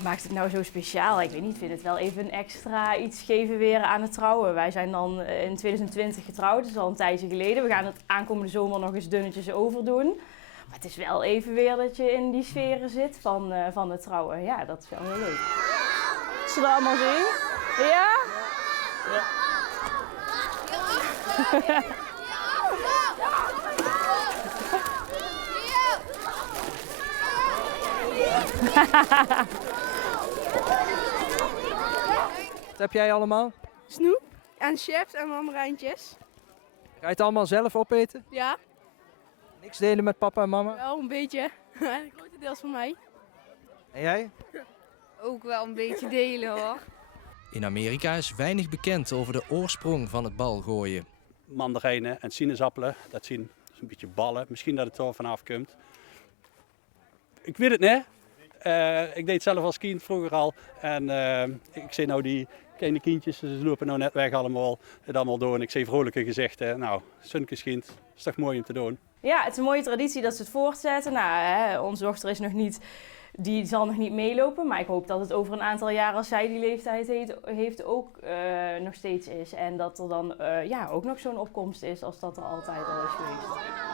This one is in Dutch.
Wat maakt het nou zo speciaal? Ik weet niet, ik vind het wel even een extra iets geven weer aan het trouwen. Wij zijn dan in 2020 getrouwd, dat is al een tijdje geleden. We gaan het aankomende zomer nog eens dunnetjes overdoen. Maar het is wel even weer dat je in die sferen zit van het trouwen. Ja, dat is wel heel leuk. Zullen we allemaal zien? Ja? Wat heb jij allemaal? Snoep en chips en mandarijntjes. Ga je het allemaal zelf opeten? Ja, Niks delen met papa en mama? wel een beetje. Grotendeels van mij. En jij? Ook wel een beetje delen hoor. In Amerika is weinig bekend over de oorsprong van het balgooien. Mandarijnen en sinaasappelen, dat zijn een beetje ballen. Misschien dat het er vanaf komt. Ik weet het niet. Ik deed het zelf als kind vroeger al. En ik zie nou die kleine kindjes, ze lopen nou net weg allemaal. Het allemaal door en ik zie vrolijke gezichten. Nou, Sunkeskind, is toch mooi om te doen. Ja, het is een mooie traditie dat ze het voortzetten. Nou, onze dochter is nog niet, die zal nog niet meelopen. Maar ik hoop dat het over een aantal jaar, als zij die leeftijd heeft ook nog steeds is. En dat er dan ook nog zo'n opkomst is als dat er altijd al is geweest.